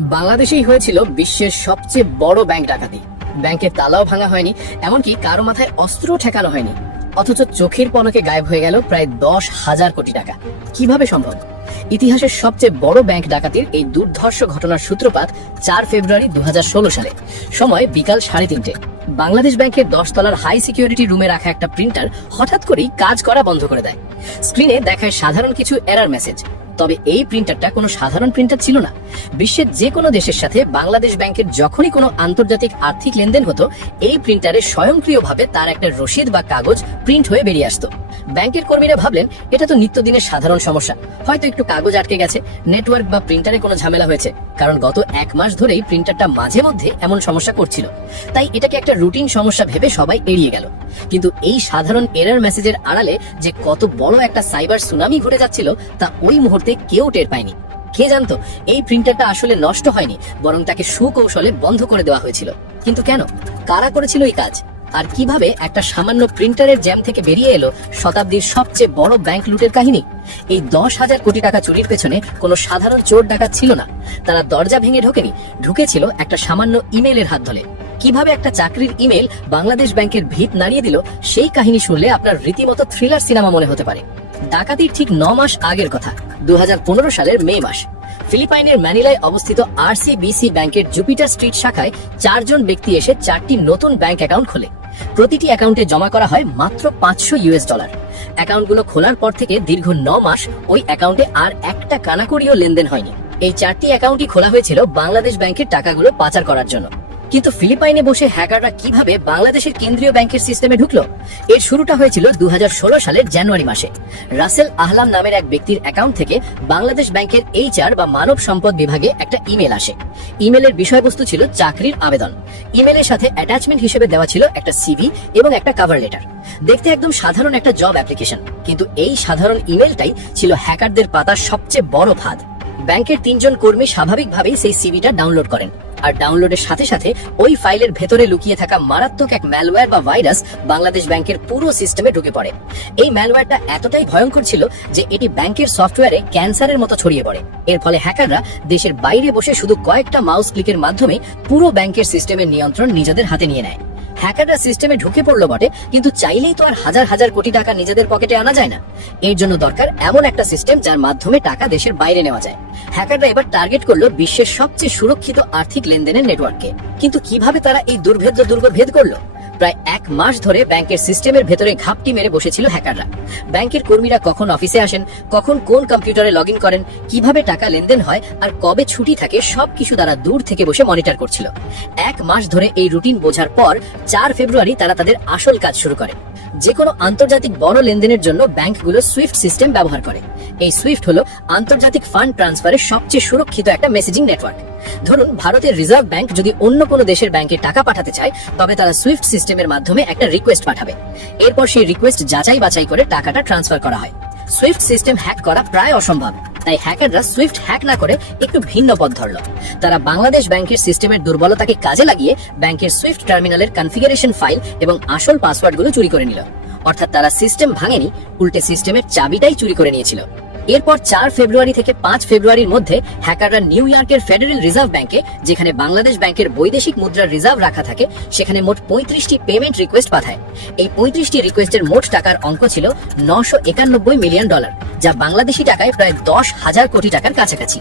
বাংলাদেশেই হয়েছিল বিশ্বের সবচেয়ে বড় ব্যাংক ডাকাতি। ব্যাংকের তালাও ভাঙা হয়নি, এমনকি কারো মাথায় অস্ত্র ঠেকানো হয়নি, অথচ চোখের পলকে গায়েব হয়ে গেল প্রায় 10,000 কোটি টাকা। কিভাবে সম্ভব? ইতিহাসের সবচেয়ে বড় ব্যাংক ডাকাতির এই দুর্ধর্ষ ঘটনার সূত্রপাত 4 ফেব্রুয়ারি 2016 সালে। সময় বিকাল 3:30। বাংলাদেশ ব্যাংকের 10 তলার হাই সিকিউরিটি রুমে রাখা একটা প্রিন্টার হঠাৎ করেই কাজ করা বন্ধ করে দেয়। স্ক্রিনে দেখায় সাধারণ কিছু এরর মেসেজ। তবে এই প্রিন্টারটা কোনো সাধারণ প্রিন্টার ছিল না। বিশ্বের যে কোনো দেশের সাথে বাংলাদেশ ব্যাংকের যখনই কোনো আন্তর্জাতিক আর্থিক লেনদেন হতো, এই প্রিন্টারে স্বয়ংক্রিয়ভাবে তার একটা রসিদ বা কাগজ প্রিন্ট হয়ে বেরিয়ে আসতো। ব্যাংকের কর্মীরা ভাবলেন এটা তো নিত্যদিনের সাধারণ সমস্যা, হয়তো একটু কাগজ আটকে গেছে, নেটওয়ার্ক বা প্রিন্টারে কোনো ঝামেলা হয়েছে, কারণ গত 1 মাস ধরেই প্রিন্টারটা মাঝে মধ্যে এমন সমস্যা করছিল। তাই এটাকে একটা রুটিন সমস্যা ভেবে সবাই এড়িয়ে গেল। কিন্তু এই সাধারণ এরর মেসেজের আড়ালে যে কত বড় একটা সাইবার সুনামি ঘটে যাচ্ছিল তা ওই মুহূর্তে কেউ টের পায়নি। কে জানতো এই প্রিন্টারটা আসলে নষ্ট হয়নি, বরং তাকে সুকৌশলে বন্ধ করে দেওয়া হয়েছিল। কিন্তু কেন? কারা করেছিল এই কাজ? আর কিভাবে একটা সামান্য প্রিন্টারের জ্যাম থেকে বেরিয়ে এলো শতাব্দীর সবচেয়ে বড় ব্যাংক লুটের কাহিনী? এই 10,000 কোটি টাকা চুরির পেছনে কোনো সাধারণ চোর ডাকাত ছিল না। তারা দরজা ভেঙে ঢুকেছিল একটা সামান্য ইমেলের হাত ধরে। কিভাবে একটা চাকরির ইমেল বাংলাদেশ ব্যাংকের ভিত নাড়িয়ে দিল, সেই কাহিনী শুনলে আপনার রীতিমতো থ্রিলার সিনেমা মনে হতে পারে। ডাকাতির ঠিক 9 মাস আগের কথা, 2015 সালের মে মাস। ফিলিপাইনের ম্যানিলায় অবস্থিত আরসিবিসি ব্যাংকের জুপিটার স্ট্রিট শাখায় 4 জন ব্যক্তি এসে 4টি নতুন ব্যাংক অ্যাকাউন্ট খোলে। প্রতিটি অ্যাকাউন্টে জমা করা হয় মাত্র $500। অ্যাকাউন্টগুলো খোলার পর থেকে দীর্ঘ 9 মাস ওই অ্যাকাউন্টে আর একটা কানাকড়িও লেনদেন হয়নি। এই 4টি অ্যাকাউন্টই খোলা হয়েছিল বাংলাদেশ ব্যাংকের টাকাগুলো পাচার করার জন্য। কিন্তু ফিলিপাইনে বসে হ্যাকাররা কিভাবে বাংলাদেশের কেন্দ্রীয় ব্যাংকের সিস্টেমে ঢুকলো? এর শুরুটা হয়েছিল 2016 সালের জানুয়ারি মাসে। রাসেল আহলাম নামের এক ব্যক্তির অ্যাকাউন্ট থেকে বাংলাদেশ ব্যাংকের এইচআর বা মানব সম্পদ বিভাগে একটা ইমেল আসে। ইমেলের বিষয়বস্তু ছিল চাকরির আবেদন। ইমেলের সাথে অ্যাটাচমেন্ট হিসেবে দেওয়া ছিল একটা সিভি এবং একটা কভার লেটার। দেখতে একদম সাধারণ একটা জব অ্যাপ্লিকেশন, কিন্তু এই সাধারণ ইমেলটাই ছিল হ্যাকারদের পাতার সবচেয়ে বড় ফাঁদ। ব্যাংকের 3 জন কর্মী স্বাভাবিকভাবেই সেই সিভিটা ডাউনলোড করেন, আর ডাউনলোডের সাথে সাথে ওই ফাইলের ভেতরে লুকিয়ে থাকা মারাত্মক এক ম্যালওয়্যার বা ভাইরাস বাংলাদেশ ব্যাংকের পুরো সিস্টেমে ঢুকে পড়ে। এই ম্যালওয়্যারটা এতটাই ভয়ঙ্কর ছিল যে এটি ব্যাংকের সফটওয়্যারে ক্যান্সারের মতো ছড়িয়ে পড়ে। এর ফলে হ্যাকাররা দেশের বাইরে বসে শুধু কয়েকটা মাউস ক্লিকের মাধ্যমে পুরো ব্যাংকের সিস্টেমের নিয়ন্ত্রণ নিজেদের হাতে নিয়ে নেয়। হ্যাকাররা সিস্টেমে ঢুকে পড়লো বটে, কিন্তু চাইলেই তো আর হাজার হাজার কোটি টাকা নিজেদের পকেটে আনা যায় না। এর জন্য দরকার এমন একটা সিস্টেম যার মাধ্যমে টাকা দেশের বাইরে নেওয়া যায়। হ্যাকাররা এবার টার্গেট করলো বিশ্বের সবচেয়ে সুরক্ষিত আর্থিক লেনদেনের নেটওয়ার্ককে। কিন্তু কিভাবে তারা এই দুর্ভেদ্য দুর্গ ভেদ করলো? প্রায় 1 মাস ধরে ব্যাংকের সিস্টেমের ভেতরে ঘাপটি মেরে বসেছিল হ্যাকাররা। ব্যাংকের কর্মীরা কখন অফিসে আসেন, কখন কোন কম্পিউটারে লগ ইন করেন, কিভাবে টাকা লেনদেন হয় আর কবে ছুটি থাকে, সবকিছু তারা দূর থেকে বসে মনিটর করছিল। 1 মাস ধরে এই রুটিন বোঝার পর 4 ফেব্রুয়ারি তারা তাদের আসল কাজ শুরু করে। যে কোনো আন্তর্জাতিক বড় লেনদেনের জন্য ব্যাংকগুলো সুইফট সিস্টেম ব্যবহার করে। এই সুইফট হলো আন্তর্জাতিক ফান্ড ট্রান্সফারের সবচেয়ে সুরক্ষিত একটা মেসেজিং নেটওয়ার্ক। ধরুন ভারতের রিজার্ভ ব্যাংক যদি অন্য কোনো দেশের ব্যাংকে টাকা পাঠাতে চায়, তবে তারা সুইফট সিস্টেমের মাধ্যমে একটা রিকোয়েস্ট পাঠাবে। এরপর সেই রিকোয়েস্ট যাচাই বাছাই করে টাকাটা ট্রান্সফার করা হয়। সুইফট সিস্টেম হ্যাক করা প্রায় অসম্ভব, তাই হ্যাকাররা সুইফট হ্যাক না করে একটু ভিন্ন পথ ধরল। তারা বাংলাদেশ ব্যাংকের সিস্টেমের দুর্বলতাকে কাজে লাগিয়ে ব্যাংকের সুইফট টার্মিনালের কনফিগারেশন ফাইল এবং আসল পাসওয়ার্ডগুলো চুরি করে নিল। অর্থাৎ তারা সিস্টেম ভাঙেনি, উল্টে সিস্টেমের চাবিটাই চুরি করে নিয়েছিল। এরপর 4 ফেব্রুয়ারি থেকে 5 ফেব্রুয়ারির মধ্যে হ্যাকাররা নিউ ইয়র্কের ফেডারেল রিজার্ভ ব্যাংকে, যেখানে বাংলাদেশ ব্যাংকের বৈদেশিক মুদ্রার রিজার্ভ রাখা থাকে, সেখানে মোট 35টি পেমেন্ট রিকোয়েস্ট পাঠায়। এই 35টি রিকোয়েস্টের মোট টাকার অঙ্ক ছিল $991 মিলিয়ন, যা বাংলাদেশি টাকায় প্রায় 10,000 কোটি টাকার কাছাকাছি।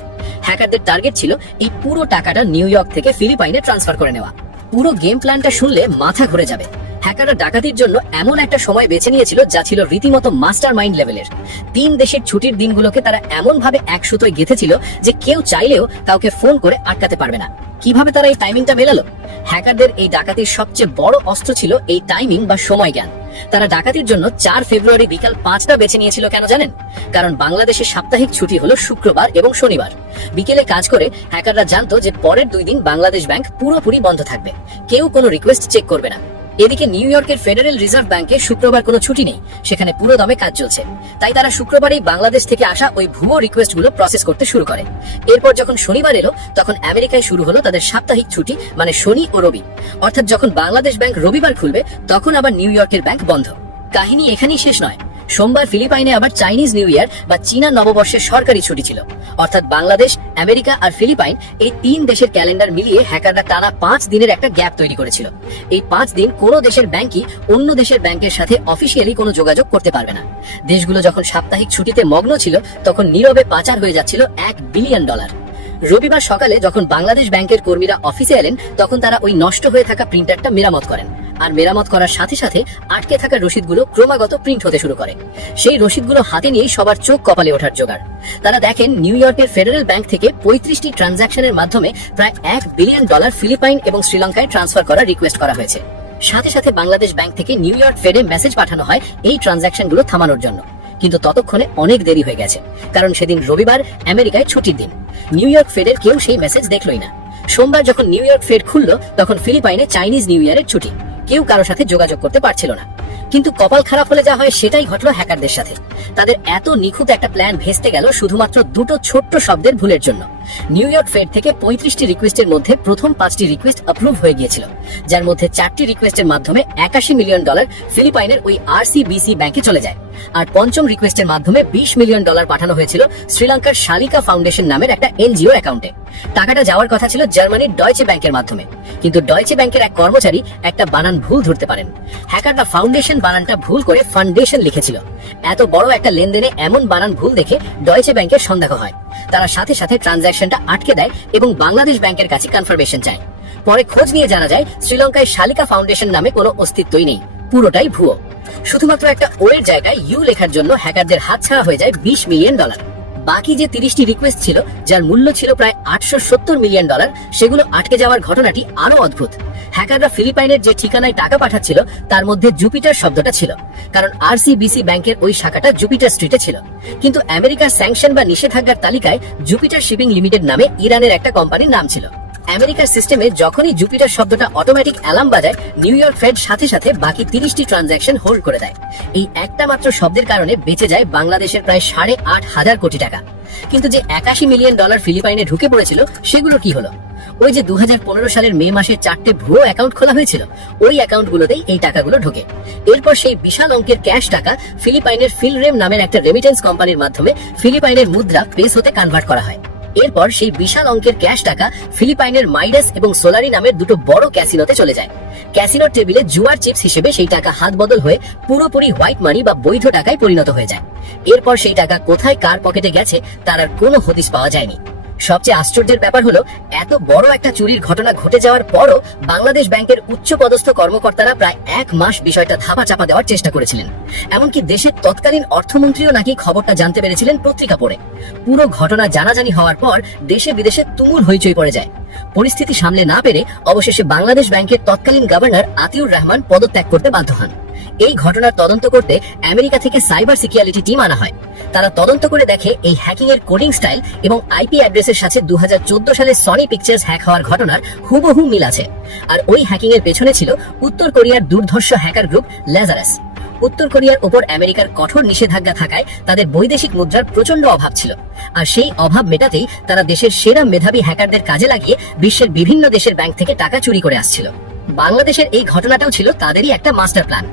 হ্যাকারদের টার্গেট ছিল এই পুরো টাকাটা নিউ ইয়র্ক থেকে ফিলিপাইনে ট্রান্সফার করে নেওয়া। পুরো গেম প্ল্যানটা শুনলে মাথা ঘুরে যাবে। হ্যাকাররা ডাকাতির জন্য এমন একটা সময় বেছে নিয়েছিল যা ছিল রীতিমতো মাস্টার মাইন্ড লেভেলের। 3 দেশের ছুটির দিনগুলোকে তারা এমন ভাবে এক সুতোয় গেঁথেছিল যে কেউ চাইলেও কাউকে ফোন করে আটকাতে পারবে না। কিভাবে তারা এই টাইমিংটা মেলালো? হ্যাকারদের এই ডাকাতির সবচেয়ে বড় অস্ত্র ছিল এই টাইমিং বা সময় জ্ঞান। তারা ডাকাতির জন্য 4 ফেব্রুয়ারি বিকাল 5টা বেছে নিয়েছিল। কেন জানেন? কারণ বাংলাদেশের সাপ্তাহিক ছুটি হলো শুক্রবার এবং শনিবার। বিকেলে কাজ করে হ্যাকাররা জানতো যে পরের 2 দিন বাংলাদেশ ব্যাংক পুরোপুরি বন্ধ থাকবে, কেউ কোনো রিকোয়েস্ট চেক করবে না। এদিকে নিউ ইয়র্কের ফেডারেল রিজার্ভ ব্যাংকে শুক্রবার কোনো ছুটি নেই, সেখানে পুরো দমে কাজ চলছে। তাই তারা শুক্রবারেই বাংলাদেশ থেকে আসা ওই ভুয়ো রিকোয়েস্টগুলো প্রসেস করতে শুরু করে। এরপর যখন শনিবার এলো, তখন আমেরিকায় শুরু হলো তাদের সাপ্তাহিক ছুটি, মানে শনি ও রবি। অর্থাৎ যখন বাংলাদেশ ব্যাংক রবিবার খুলবে, তখন আবার নিউ ইয়র্কের ব্যাংক বন্ধ। কাহিনী এখানেই শেষ নয়। সোমবার ফিলিপাইনে আবার চাইনিজ নিউ ইয়ার বা চীনা নববর্ষের সরকারি ছুটি ছিল। অর্থাৎ বাংলাদেশ, আমেরিকা আর ফিলিপাইন এই 3 দেশের ক্যালেন্ডার মিলিয়ে হ্যাকাররা টানা 5 দিনের একটা গ্যাপ তৈরি করেছিল। এই 5 দিন কোনো দেশের ব্যাংকই অন্য দেশের ব্যাংকের সাথে অফিসিয়ালি কোনো যোগাযোগ করতে পারবে না। দেশগুলো যখন সাপ্তাহিক ছুটিতে মগ্ন ছিল তখন নীরবে পাচার হয়ে যাচ্ছিল $1 বিলিয়ন। রবিবার সকালে যখন বাংলাদেশ ব্যাংকের কর্মীরা অফিসে এলেন তখন তারা ওই নষ্ট হয়ে থাকা প্রিন্টারটা মেরামত করেন, আর মেরামত করার সাথে সাথে আটকে থাকা রসিদগুলো ক্রমাগত প্রিন্ট হতে শুরু করে। সেই রসিদগুলো হাতে নিয়েই সবার চোখ কপালে ওঠার জোগাড়। তারা দেখেন নিউ ইয়র্কের ফেডারেল ব্যাংক থেকে 35টি ট্রানজাকশনের মাধ্যমে প্রায় $1 বিলিয়ন ফিলিপাইন এবং শ্রীলঙ্কায় ট্রান্সফার করার রিকোয়েস্ট করা হয়েছে। সাথে সাথে বাংলাদেশ ব্যাংক থেকে নিউ ইয়র্ক ফেডে মেসেজ পাঠানো হয় এই ট্রানজাকশনগুলো থামানোর জন্য। কিন্তু ততক্ষণে অনেক দেরি হয়ে গেছে, কারণ সেদিন রবিবার, আমেরিকায় ছুটির দিন। নিউ ইয়র্ক ফেডের কেউ সেই মেসেজ দেখলই না। সোমবার যখন নিউ ইয়র্ক ফেড খুলল তখন ফিলিপাইনে চাইনিজ নিউ ইয়ারের ছুটি, কেউ কারোর সাথে যোগাযোগ করতে পারছিল না। কিন্তু কপাল খারাপ হলে যা হয় সেটাই ঘটলো হ্যাকারদের সাথে। তাদের এত নিখুঁত একটা প্ল্যান ভেস্তে গেল শুধুমাত্র দুটো ছোট্ট শব্দের ভুলের জন্য। নিউ ইয়র্ক ফেড থেকে 35টি রিকোয়েস্টের মধ্যে প্রথম 5টি রিকোয়েস্ট অ্যাপ্রুভ হয়ে গিয়েছিল, যার মধ্যে 4টি রিকোয়েস্টের মাধ্যমে $81 মিলিয়ন ফিলিপাইনের ওই আরসিবিসি ব্যাংকে চলে যায়, আর পঞ্চম রিকোয়েস্টের মাধ্যমে $20 মিলিয়ন পাঠানো হয়েছিল শ্রীলঙ্কার শালিকা ফাউন্ডেশন নামের একটা এনজিও অ্যাকাউন্টে। টাকাটা যাওয়ার কথা ছিল জার্মানির ডয়চে ব্যাংকের মাধ্যমে, কিন্তু ডয়চে ব্যাংকের এক কর্মচারী একটা বানান ভুল ধরতে পারেন। হ্যাকাররা ফাউন্ডেশন বানানটা ভুল করে ফাউন্ডেশন লিখেছিল। এত বড় একটা লেনদেনে এমন বানান ভুল দেখে ডয়চে ব্যাংকের সন্দেহ হয়। তারা সাথে সাথে ট্রানজাকশনটা আটকে দেয় এবং বাংলাদেশ ব্যাংকের কাছে কনফার্মেশন চায়। পরে খোঁজ নিয়ে জানা যায় শ্রীলঙ্কায় শালিকা ফাউন্ডেশন নামে কোনো অস্তিত্বই নেই, পুরোটাই ভুয়ো। শুধুমাত্র একটা ও এর জায়গায় ইউ লেখার জন্য হ্যাকারদের হাতছাড়া হয়ে যায় $20 মিলিয়ন। বাকি যে 30টি রিকোয়েস্ট ছিল, যার মূল্য ছিল প্রায় $870 মিলিয়ন, সেগুলো আটকে যাওয়ার ঘটনাটি আরো অদ্ভুত। হ্যাকাররা ফিলিপাইনের যে ঠিকানায় টাকা পাঠাচ্ছিল তার মধ্যে জুপিটার শব্দটা ছিল, কারণ আরসিবিসি ব্যাংকের ওই শাখাটা জুপিটার স্ট্রিটে ছিল। কিন্তু আমেরিকার স্যাংশন বা নিষেধাজ্ঞার তালিকায় জুপিটার শিপিং লিমিটেড নামে ইরানের একটা কোম্পানির নাম ছিল। আমেরিকার সিস্টেমে যখনই জুপিটার শব্দটা অটোমেটিক অ্যালার্ম বাজায়, নিউ ইয়র্ক ফেড সাথে সাথে বাকি 30টি ট্রানজাকশন হোল্ড করে দেয়। এই একটা মাত্র শব্দের কারণে বেঁচে যায় বাংলাদেশের প্রায় 8.5 কোটি টাকা। কিন্তু যে $81 মিলিয়ন ফিলিপাইনে ঢুকে পড়েছিল সেগুলো কি হলো? ওই যে 2015 সালের মে মাসে 4টে ভুয়ো অ্যাকাউন্ট খোলা হয়েছিল, ওই অ্যাকাউন্টগুলোতেই এই টাকাগুলো ঢোকে। এরপর সেই বিশাল অঙ্কের ক্যাশ টাকা ফিলিপাইনের ফিলরেম নামের একটা রেমিটেন্স কোম্পানির মাধ্যমে ফিলিপাইনের মুদ্রা পেসোতে কনভার্ট করা হয়। এরপর সেই বিশাল অঙ্কের ক্যাশ টাকা ফিলিপাইনের মাইডাস এবং সোলারি নামের দুটো বড় ক্যাসিনোতে চলে যায়। ক্যাসিনোর টেবিলে জুয়ার চিপস হিসেবে সেই টাকা হাত বদল হয়ে পুরোপুরি হোয়াইট মানি বা বৈধ টাকায় পরিণত হয়ে যায়। এরপর সেই টাকা কোথায় কার পকেটে গেছে তার আর কোনো হদিস পাওয়া যায়নি। সবচেয়ে আশ্চর্যের ব্যাপার হলো, এত বড় একটা চুরির ঘটনা ঘটে যাওয়ার পরও বাংলাদেশ ব্যাংকের উচ্চ পদস্থ কর্মকর্তারা প্রায় 1 মাস বিষয়টা ধাপা চাপা দেওয়ার চেষ্টা করেছিলেন। এমনকি দেশের তৎকালীন অর্থমন্ত্রীও নাকি খবরটা জানতে পেরেছিলেন পত্রিকা পড়ে। পুরো ঘটনা জানাজানি হওয়ার পর দেশে বিদেশে তুমুল হইচই পড়ে যায়। পরিস্থিতি সামলে না পেরে অবশেষে বাংলাদেশ ব্যাংকের তৎকালীন গভর্নর আতিউর রহমান পদত্যাগ করতে বাধ্য হন। এই ঘটনার তদন্ত করতে আমেরিকা থেকে সাইবার সিকিউরিটি টিম আনা হয়। তারা তদন্ত করে দেখে এই হ্যাকিং এর কোডিং স্টাইল এবং আইপি অ্যাড্রেসের সাথে 2014 সালে সনি পিকচার্স হ্যাক হওয়ার ঘটনার হুবহু মিল আছে। আর ওই হ্যাকিং এর পেছনে ছিল উত্তর কোরিয়ার দুর্ধর্ষ হ্যাকার গ্রুপ ল্যাজারাস। উত্তর কোরিয়ার উপর আমেরিকার কঠোর নিষেধাজ্ঞা থাকায় তাদের বৈদেশিক মুদ্রার প্রচন্ড অভাব ছিল, আর সেই অভাব মেটাতেই তারা দেশের সেরা মেধাবী হ্যাকারদের কাজে লাগিয়ে বিশ্বের বিভিন্ন দেশের ব্যাংক থেকে টাকা চুরি করে আসছিল। বাংলাদেশের এই ঘটনাটাও ছিল তাদেরই একটা মাস্টার প্ল্যান।